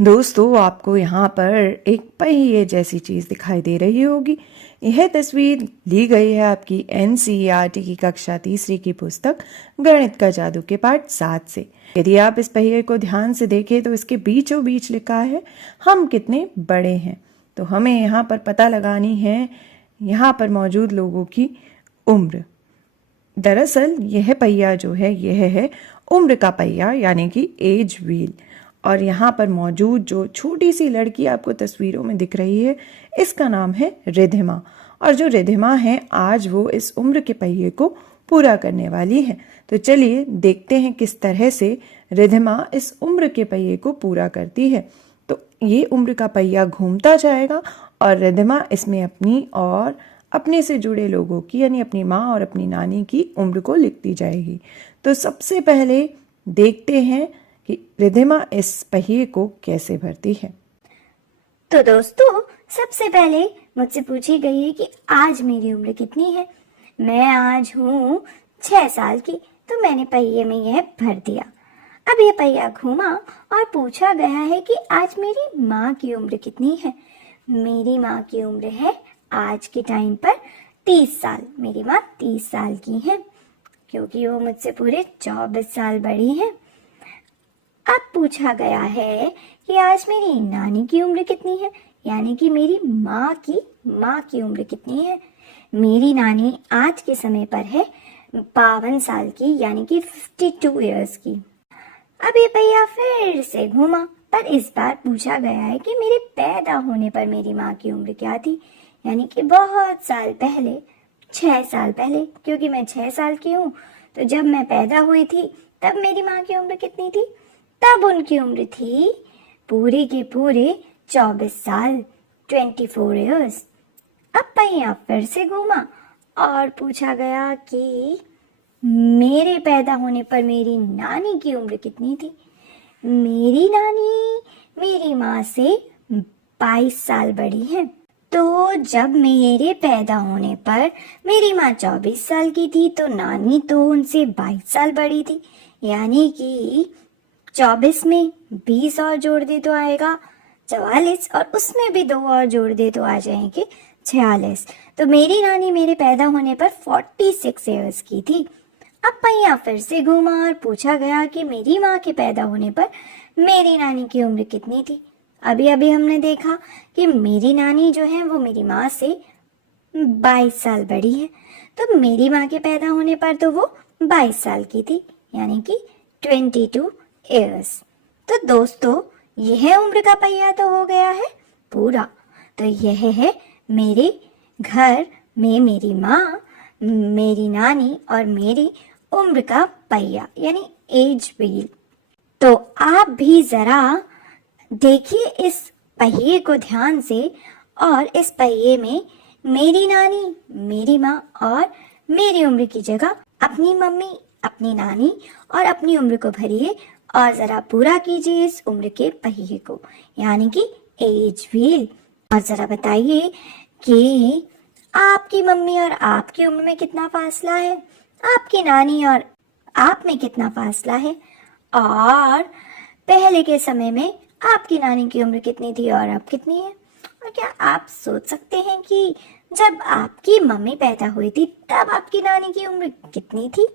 दोस्तों, आपको यहाँ पर एक पहिए जैसी चीज दिखाई दे रही होगी। यह तस्वीर ली गई है आपकी एनसीईआरटी की कक्षा तीसरी की पुस्तक गणित का जादू के पाठ 7 से। यदि आप इस पहिए को ध्यान से देखें तो इसके बीचों बीच लिखा है हम कितने बड़े हैं। तो हमें यहाँ पर पता लगानी है यहाँ पर मौजूद लोगों की उम्र। दरअसल यह पहिया जो है यह है उम्र का पहिया, यानी कि एज व्हील। और यहाँ पर मौजूद जो छोटी सी लड़की आपको तस्वीरों में दिख रही है, इसका नाम है रिधिमा। और जो रिधिमा है आज वो इस उम्र के पहिए को पूरा करने वाली है। तो चलिए देखते हैं किस तरह से रिधिमा इस उम्र के पहिए को पूरा करती है। तो ये उम्र का पहिया घूमता जाएगा और रिधिमा इसमें अपनी और अपने से जुड़े लोगों की, यानी अपनी माँ और अपनी नानी की उम्र को लिखती जाएगी। तो सबसे पहले देखते हैं कि रिधिमा इस पहिए को कैसे भरती है। तो दोस्तों, सबसे पहले मुझसे पूछी गई है कि आज मेरी उम्र कितनी है। मैं आज हूँ 6 साल की, तो मैंने पहिए में यह भर दिया। अब यह पहिया घूमा और पूछा गया है कि आज मेरी माँ की उम्र कितनी है। मेरी माँ की उम्र है आज के टाइम पर 30 साल। मेरी माँ 30 साल की है, क्योंकि वो मुझसे पूरे 24 साल बड़ी है। अब पूछा गया है कि आज मेरी नानी की उम्र कितनी है, यानी कि मेरी माँ की उम्र कितनी है। मेरी नानी आज के समय पर है 52 साल की, यानी कि 52 इयर्स की। अब ये पहिया फिर से घूमा, पर इस बार पूछा गया है कि मेरे पैदा होने पर मेरी माँ की उम्र क्या थी, यानी कि बहुत साल पहले, 6 साल पहले, क्योंकि मैं 6 साल की हूँ। तो जब मैं पैदा हुई थी तब मेरी माँ की उम्र कितनी थी? तब उनकी उम्र थी पूरे के पूरे 24 साल, 24 इयर्स। अब पहिया फिर से घूमा और पूछा गया कि मेरे पैदा होने पर मेरी नानी की उम्र कितनी थी। मेरी नानी मेरी माँ से 22 साल बड़ी है। तो जब मेरे पैदा होने पर मेरी माँ 24 साल की थी, तो नानी तो उनसे 22 साल बड़ी थी, यानी कि 24 में 20 और जोड़ दे तो आएगा 44, और उसमें भी 2 और जोड़ दे तो आ जाएंगे 46। तो मेरी नानी मेरे पैदा होने पर 46 इयर्स की थी। अब पहिया फिर से घूमा और पूछा गया कि मेरी माँ के पैदा होने पर मेरी नानी की उम्र कितनी थी। अभी अभी हमने देखा कि मेरी नानी जो है वो मेरी माँ से 22 साल बड़ी है, तो मेरी माँ के पैदा होने पर तो वो 22 साल की थी, यानी कि 22 इयर्स। तो दोस्तों, यह उम्र का पहिया तो हो गया है पूरा। तो यह है मेरे घर में मेरी माँ, मेरी नानी और मेरी उम्र का पहिया, यानी एज व्हील। तो आप भी जरा देखिए इस पहिए को ध्यान से, और इस पहिए में मेरी नानी, मेरी माँ और मेरी उम्र की जगह अपनी मम्मी, अपनी नानी और अपनी उम्र को भरिए और जरा पूरा कीजिए इस उम्र के पहिए को, यानी कि एज व्हील। और जरा बताइए कि आपकी मम्मी और आपकी उम्र में कितना फासला है, आपकी नानी और आप में कितना फासला है, और पहले के समय में आपकी नानी की उम्र कितनी थी और अब कितनी है। और क्या आप सोच सकते हैं कि जब आपकी मम्मी पैदा हुई थी तब आपकी नानी की उम्र कितनी थी?